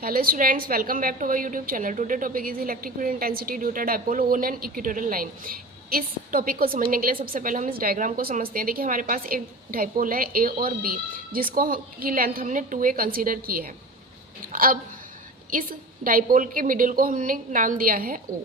Hello students, welcome back to our YouTube channel. Today topic is electric field intensity due to dipole on an equatorial line. इस topic को समझने के लिए सबसे पहले हम इस डायग्राम को समझते हैं। देखिए हमारे पास एक डाइपोल है ए और बी, जिसको की लेंथ हमने 2a कंसीडर की है। अब इस डाइपोल के मिडिल को हमने नाम दिया है O।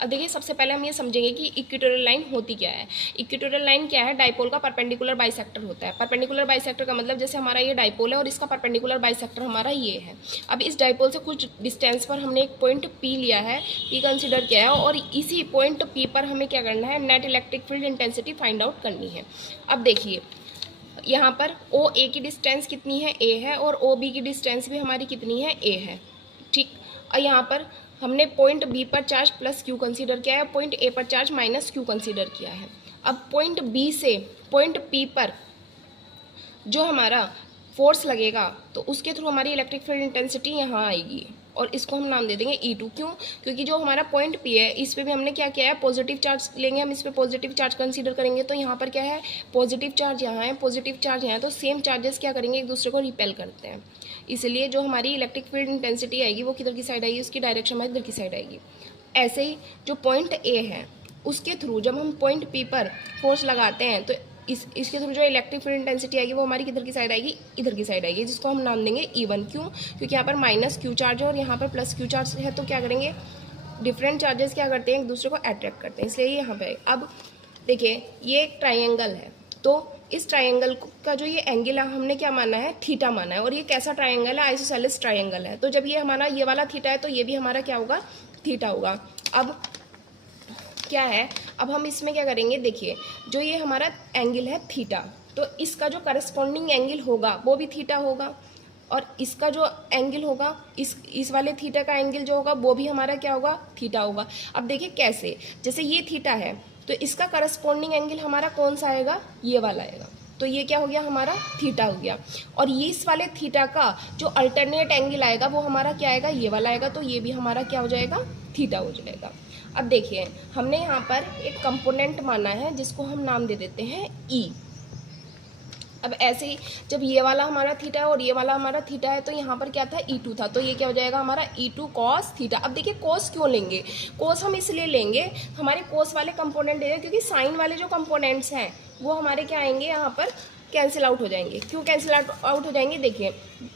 अब देखिए सबसे पहले हम ये समझेंगे कि इक्वेटोरियल लाइन होती क्या है। इक्वेटोरियल लाइन क्या है? डाइपोल का परपेंडिकुलर बाइसेक्टर होता है। परपेंडिकुलर बाइसेक्टर का मतलब जैसे हमारा ये डाइपोल है और इसका परपेंडिकुलर बाइसेक्टर हमारा ये है। अब इस डाइपोल से कुछ डिस्टेंस पर हमने एक पॉइंट P लिया है, P कंसिडर किया है, और इसी पॉइंट P पर हमें क्या करना है? Net electric field intensity find out करनी है। अब देखिए यहाँ पर OA की डिस्टेंस कितनी है? A है, और OB की डिस्टेंस भी हमारी कितनी है? A है। ठीक, और यहाँ पर हमने पॉइंट बी पर चार्ज प्लस क्यू कंसीडर किया है, पॉइंट ए पर चार्ज माइनस क्यू कंसीडर किया है। अब पॉइंट बी से पॉइंट पी पर जो हमारा फोर्स लगेगा तो उसके थ्रू हमारी इलेक्ट्रिक फील्ड इंटेंसिटी यहाँ आएगी, और इसको हम नाम दे देंगे E2। क्यों? क्योंकि जो हमारा पॉइंट P है इस पर भी हमने क्या किया है? पॉजिटिव चार्ज लेंगे हम, इस पर पॉजिटिव चार्ज कंसीडर करेंगे, तो यहाँ पर क्या है? पॉजिटिव चार्ज यहाँ है, पॉजिटिव चार्ज यहाँ है, तो सेम चार्जेस क्या करेंगे? एक दूसरे को रिपेल करते हैं। इसलिए जो हमारी इलेक्ट्रिक फील्ड इंटेंसिटी आएगी वो किधर की साइड आएगी? उसकी डायरेक्शन में इधर की साइड आएगी। ऐसे ही जो पॉइंट ए है उसके थ्रू जब हम पॉइंट पी पर फोर्स लगाते हैं तो इसके थ्रू जो इलेक्ट्रिक फील्ड इंटेंसिटी आएगी वो हमारी किधर की साइड आएगी? इधर की साइड आएगी, जिसको हम नाम देंगे E1। क्यों? क्योंकि यहाँ पर माइनस क्यू चार्ज है और यहाँ पर प्लस क्यू चार्ज है, तो क्या करेंगे? डिफरेंट चार्जेस क्या करते हैं? एक दूसरे को अट्रैक्ट करते हैं, इसलिए यहाँ पे। अब देखिए ये एक ट्राइंगल है, तो इस ट्राइंगल का जो ये एंगल है हमने क्या माना है? थीटा माना है। और ये कैसा ट्राइंगल है? आइसोसेलेस ट्राइंगल है। तो जब ये हमारा ये वाला थीटा है तो ये भी हमारा क्या होगा? थीटा होगा। अब क्या है? अब हम इसमें क्या करेंगे? देखिए जो ये हमारा एंगल है थीटा, तो इसका जो करस्पॉन्डिंग एंगल होगा वो भी थीटा होगा, और इसका जो एंगल होगा इस वाले थीटा का एंगल जो होगा वो भी हमारा क्या होगा? थीटा होगा। अब देखिए कैसे, जैसे ये थीटा है तो इसका करस्पॉन्डिंग एंगल हमारा कौन सा आएगा? ये वाला आएगा, तो ये क्या हो गया? हमारा थीटा हो गया। और ये इस वाले थीटा का जो अल्टरनेट एंगल आएगा वो हमारा क्या आएगा? ये वाला आएगा, तो ये भी हमारा क्या हो जाएगा? थीटा हो जाएगा। अब देखिए हमने यहाँ पर एक कंपोनेंट माना है जिसको हम नाम दे देते हैं E। अब ऐसे ही जब ये वाला हमारा थीटा है और ये वाला हमारा थीटा है तो यहाँ पर क्या था? E2 था, तो ये क्या हो जाएगा? हमारा E2 कॉस थीटा। अब देखिए कॉस क्यों लेंगे? कॉस हम इसलिए लेंगे, हमारे कॉस वाले कंपोनेंट दे रहे हैं क्योंकि साइन वाले जो कंपोनेंट्स हैं वो हमारे क्या आएंगे? यहाँ पर कैंसिल आउट हो जाएंगे। क्यों कैंसिल आउट हो जाएंगे? देखिए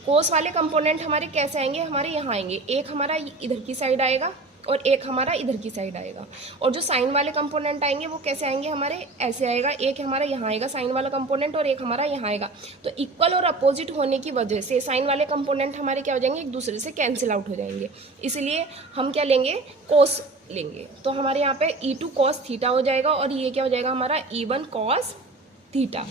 कोस वाले कंपोनेंट हमारे कैसे आएंगे? हमारे यहाँ आएंगे, एक हमारा इधर की साइड आएगा और एक हमारा इधर की साइड आएगा। और जो साइन वाले कंपोनेंट आएंगे वो कैसे आएंगे? हमारे ऐसे आएगा, एक हमारा यहाँ आएगा साइन वाला कंपोनेंट और एक हमारा यहाँ आएगा। तो इक्वल और अपोजिट होने की वजह से साइन वाले कंपोनेंट हमारे क्या हो जाएंगे? एक दूसरे से कैंसिल आउट हो जाएंगे। इसलिए हम क्या लेंगे? कोस लेंगे। तो हमारे यहाँ पे E2 कॉस थीटा हो जाएगा, और ये क्या हो जाएगा? हमारा E1 कॉस थीटा।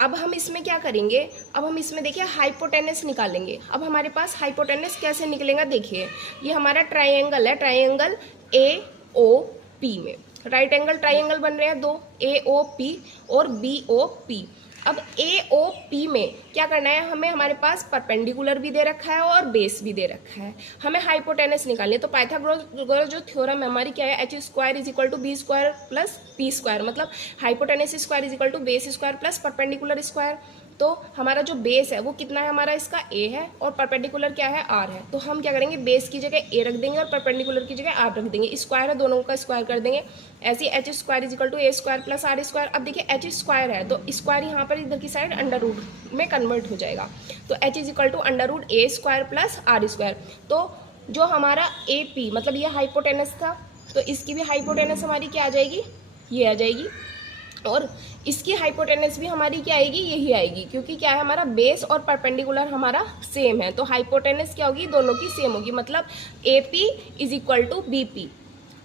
अब हम इसमें क्या करेंगे? अब हम इसमें देखिए हाइपोटेनस निकालेंगे। अब हमारे पास हाइपोटेनस कैसे निकलेगा? देखिए ये हमारा ट्राइंगल है, ट्राइंगल AOP में राइट एंगल ट्राइंगल बन रहे हैं दो, AOP और BOP। अब AOP में क्या करना है हमें? हमारे पास परपेंडिकुलर भी दे रखा है और बेस भी दे रखा है, हमें हाइपोटेनस निकालनी है। तो पाइथागोरस जो थ्योरम है हमारी क्या है? H square is equal to B square plus P square, मतलब hypotenuse square is equal to base square plus perpendicular square. तो हमारा जो बेस है वो कितना है? हमारा इसका A है, और परपेंडिकुलर क्या है? R है। तो हम क्या करेंगे? बेस की जगह A रख देंगे और परपेंडिकुलर की जगह R रख देंगे। स्क्वायर है, दोनों का स्क्वायर कर देंगे। ऐसे H square is equal to A square plus R square. अब देखिए H स्क्वायर है तो स्क्वायर यहाँ पर इधर की साइड अंडर रूट में कन्वर्ट हो जाएगा, तो H is equal to under root A square plus R square. तो जो हमारा AP मतलब ये हाइपोटेनस था, तो इसकी भी हाइपोटेनस हमारी क्या आ जाएगी? ये आ जाएगी। और इसकी हाइपोटेनस भी हमारी क्या आएगी? यही आएगी, क्योंकि क्या है? हमारा बेस और परपेंडिकुलर हमारा सेम है, तो हाइपोटेनस क्या होगी? दोनों की सेम होगी, मतलब AP is equal to BP।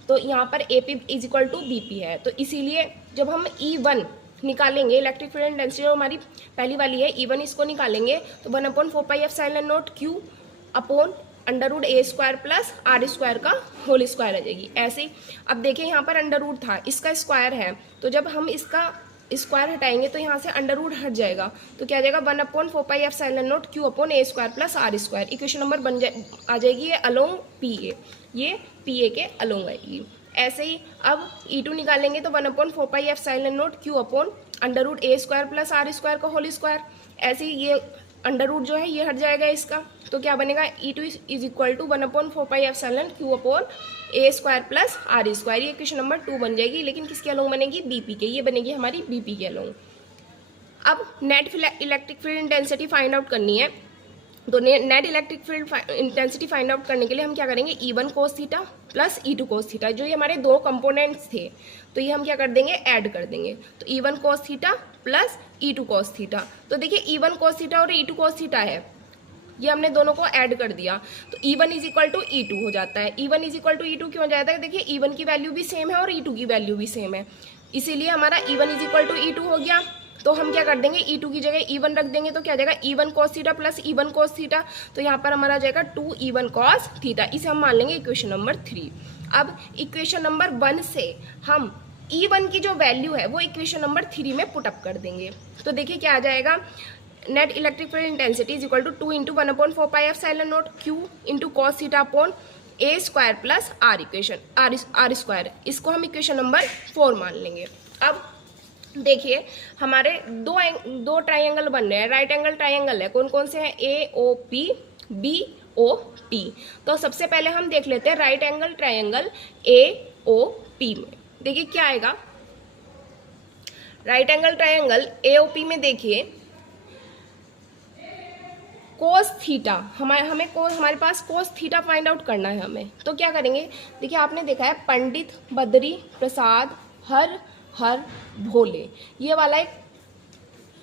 तो यहाँ पर AP is equal to BP है, तो इसीलिए जब हम E1 निकालेंगे, इलेक्ट्रिक फील्ड इंटेंसिटी जो हमारी पहली वाली है E1, इसको निकालेंगे तो 1/4πε0 Q upon under root A square plus R square का होल स्क्वायर आ जाएगी। ऐसे ही अब देखिए यहाँ पर अंडर रूट था, इसका स्क्वायर है, तो जब हम इसका स्क्वायर हटाएंगे तो यहाँ से अंडर रूट हट जाएगा, तो क्या आ जाएगा? 1/4πε0 Q upon A square plus R square. Equation number आ जाएगी ये अलोंग PA, ये PA के अलोंग आएगी। ऐसे ही अब E2 निकालेंगे तो 1/4πε0 Q upon under root A square plus R square का होल स्क्वायर। ऐसे ही ये अंडर रूट जो है ये हट जाएगा इसका, तो क्या बनेगा E2 is equal to 1/4πε Q upon A square plus R square. ये क्वेश्चन नंबर 2 बन जाएगी, लेकिन किसके अलोंग बनेगी, बीपी के, ये बनेगी हमारी बीपी के अलोंग। अब net electric field intensity find out करनी है, तो net electric field intensity find out करने के लिए हम क्या करेंगे, E1 cos theta plus E2 cos theta, जो ये हमारे दो कंपोनेंट्स थे, तो ये हम क्या कर देंगे, ऐड कर देंगे। तो E1 cos theta plus E2 cos theta, तो देखिए E1 कोस थीटा और E2 कोस थीटा है, ये हमने दोनों को ऐड कर दिया, तो E1 is equal to E2 हो जाता है। E1 is equal to E2 क्यों हो जाता है, देखिए E1 की वैल्यू भी सेम है और E2 की वैल्यू भी सेम है, इसीलिए हमारा E1 is equal to E2 हो गया। तो हम क्या कर देंगे, E2 की जगह E1 रख देंगे, तो क्या आ जाएगा E1 cos theta plus E1 cos theta, तो यहाँ पर हमारा आ जाएगा 2E1 cos थीटा। इसे हम मान लेंगे इक्वेशन नंबर 3। अब इक्वेशन नंबर 1 से हम E1 की जो वैल्यू है वो इक्वेशन नंबर 3 में पुटअप कर देंगे, तो देखिए क्या आ जाएगा, net electric field intensity is equal to 2 into 1/4πε Q into cos theta upon A square plus R, equation R square, इसको हम इक्वेशन नंबर 4 मान लेंगे। अब देखिए हमारे दो ट्राइंगल बन रहे हैं, राइट एंगल ट्राइंगल है, कौन कौन से हैं, AOP BOP। तो सबसे पहले हम देख लेते हैं राइट एंगल ट्राइंगल AOP में, देखिए क्या आएगा, राइट एंगल ट्राइंगल AOP में देखिए कोस थीटा, हमारे पास कोस थीटा फाइंड आउट करना है हमें, तो क्या करेंगे, देखिए आपने देखा है पंडित बद्री प्रसाद हर हर भोले, ये वाला एक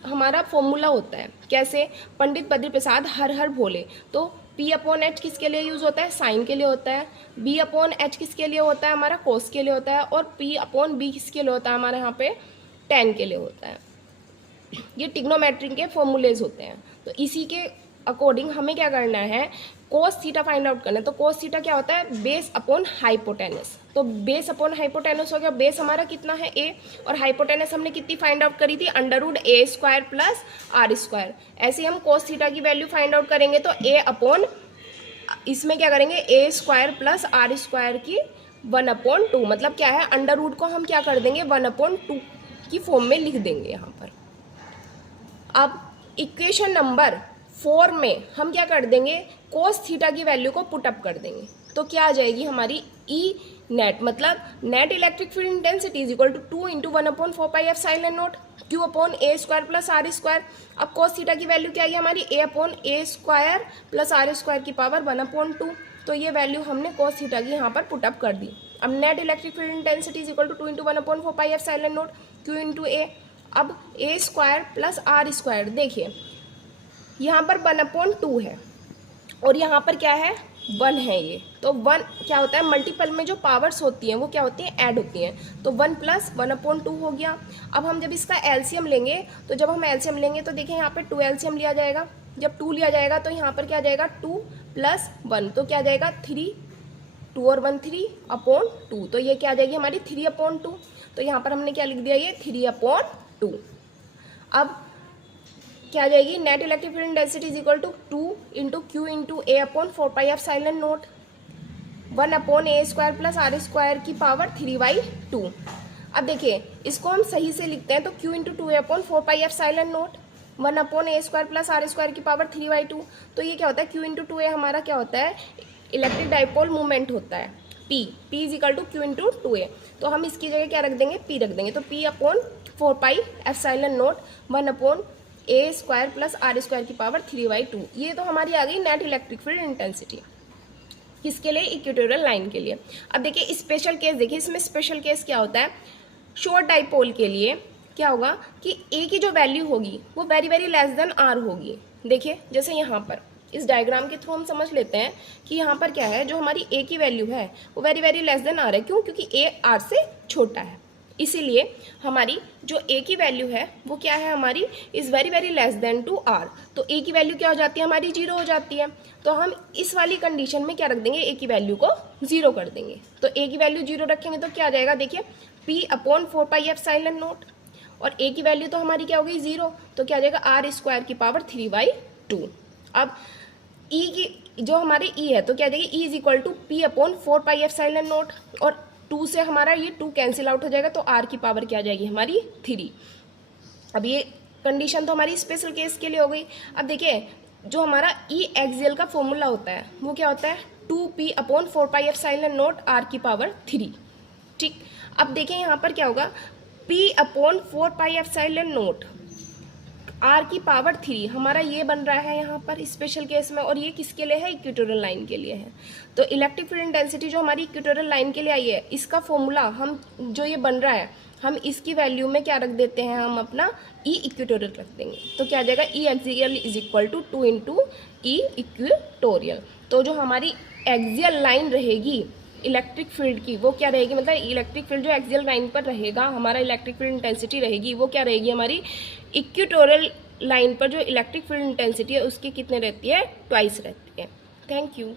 हमारा फॉर्मूला होता है, कैसे, पंडित बद्री प्रसाद हर हर भोले, तो P अपॉन एच किसके लिए यूज होता है, साइन के लिए होता है, B अपॉन एच किसके लिए होता है, हमारा कोस के लिए होता है, और P अपॉन बी किसके लिए होता है, हमारे यहाँ पे टेन के लिए होता है। ये ट्रिग्नोमेट्री के फॉर्मूलेज होते हैं, तो इसी के अकॉर्डिंग हमें क्या करना है, कोस थीटा फाइंड आउट करना है। तो कोस थीटा क्या होता है, बेस अपॉन हाइपोटेनस, तो बेस अपॉन हाइपोटेनस हो गया, बेस हमारा कितना है a, और हाइपोटेनस हमने कितनी फाइंड आउट करी थी, under root A square plus R square. ऐसे ही हम कोस थीटा की वैल्यू फाइंड आउट करेंगे, तो a अपॉन, इसमें क्या करेंगे, A square plus R square की 1/2, मतलब क्या है, अंडर रूट को हम क्या कर देंगे 1/2 की फॉर्म में लिख देंगे यहाँ पर। अब इक्वेशन नंबर 4 में हम क्या कर देंगे, कोस थीटा की वैल्यू को पुटअप कर देंगे, तो क्या आ जाएगी हमारी ई नेट, मतलब net electric field intensity is equal to 2 into 1/4πε Q upon A square plus R square. अब कोस थीटा की वैल्यू क्या आई हमारी, a upon A square plus R square की पावर 1/2, तो ये वैल्यू हमने कोस थीटा की यहाँ पर पुटअप कर दी। अब net electric field intensity is equal to 2 into 1/4πε Q into A, अब A square plus R square, देखिए यहाँ पर 1/2 है और यहाँ पर क्या है 1 है, ये तो 1 क्या होता है, मल्टीपल में जो पावर्स होती हैं वो क्या होती हैं, ऐड होती हैं, तो 1 प्लस 1/2 हो गया। अब हम जब इसका एलसीएम लेंगे, तो जब हम एलसीएम लेंगे तो देखिए यहाँ पे 2 एलसीएम लिया जाएगा, जब 2 लिया जाएगा तो यहाँ पर क्या आ जाएगा 2 प्लस 1, तो क्या आ जाएगा 3, 2 और 1 3/2, तो ये क्या आ जाएगी हमारी 3/2, तो यहाँ पर हमने क्या लिख दिया, ये 3/2। अब क्या आ जाएगी, net electric field intensity is equal to 2 into Q into A upon 4πε0 1/a square plus R square की पावर 3/2। अब देखिए इसको हम सही से लिखते हैं, तो q into 2a upon 4πε0 1/a square plus R square की पावर 3/2, तो ये क्या होता है, q इंटू 2a हमारा क्या होता है, इलेक्ट्रिक डाइपोल मूवमेंट होता है p is equal to Q into 2a, तो हम इसकी जगह क्या रख देंगे, p रख देंगे, तो p upon 4πε0 1/a square plus R square की पावर 3/2। ये तो हमारी आ गई नेट इलेक्ट्रिक फील्ड इंटेंसिटी, किसके लिए, इक्वेटोरियल लाइन के लिए। अब देखिए स्पेशल केस, देखिए इसमें स्पेशल केस क्या होता है, शॉर्ट डाइपोल के लिए क्या होगा कि a की जो वैल्यू होगी वो very very less then r होगी। देखिए जैसे यहाँ पर इस डायग्राम के थ्रू हम समझ लेते हैं कि यहाँ पर क्या है, जो हमारी a की वैल्यू है वो very very less then r है, क्यों, क्योंकि a r से छोटा है, इसीलिए हमारी जो a की वैल्यू है वो क्या है, हमारी is very very less than two r, तो a की वैल्यू क्या हो जाती है, हमारी 0 हो जाती है। तो हम इस वाली कंडीशन में क्या रख देंगे, a की वैल्यू को 0 कर देंगे, तो a की वैल्यू 0 रखेंगे तो क्या आ जाएगा, देखिए p अपॉन 4πε0 और a की वैल्यू तो हमारी क्या हो गई 0, तो क्या आ जाएगा आर स्क्वायर की पावर 3/2। अब e की जो हमारे e है तो क्या आ जाएगी, e is equal to p upon 4πε0 और 2 से हमारा ये 2 कैंसिल आउट हो जाएगा, तो r की पावर क्या आ जाएगी हमारी 3। अब ये कंडीशन तो हमारी स्पेशल केस के लिए हो गई। अब देखिए जो हमारा ई एक्सियल का फॉर्मूला होता है वो क्या होता है 2p/4πε0r⁻3। ठीक, अब देखिए यहाँ पर क्या होगा p/4πε0 r⁻3 हमारा ये बन रहा है यहाँ पर स्पेशल केस में, और ये किसके लिए है इक्वेटोरियल लाइन के लिए है। तो इलेक्ट्रिक फील्ड इंटेंसिटी जो हमारी इक्वेटोरियल लाइन के लिए आई है इसका फॉर्मूला हम जो ये बन रहा है हम इसकी वैल्यू में क्या रख देते हैं, हम अपना ई इक्वेटोरियल रख देंगे। तो क्या आ जाएगा E axial is equal to 2 × E equatorial. तो जो हमारी एक्सियल लाइन रहेगी इलेक्ट्रिक फील्ड की वो क्या रहेगी, मतलब इलेक्ट्रिक फील्ड जो एक्सियल लाइन पर रहेगा हमारा इलेक्ट्रिक फील्ड इंटेंसिटी रहेगी वो क्या रहेगी हमारी इक्वेटोरियल लाइन पर जो इलेक्ट्रिक फील्ड इंटेंसिटी है उसकी कितने रहती है, ट्वाइस रहती है। Thank you.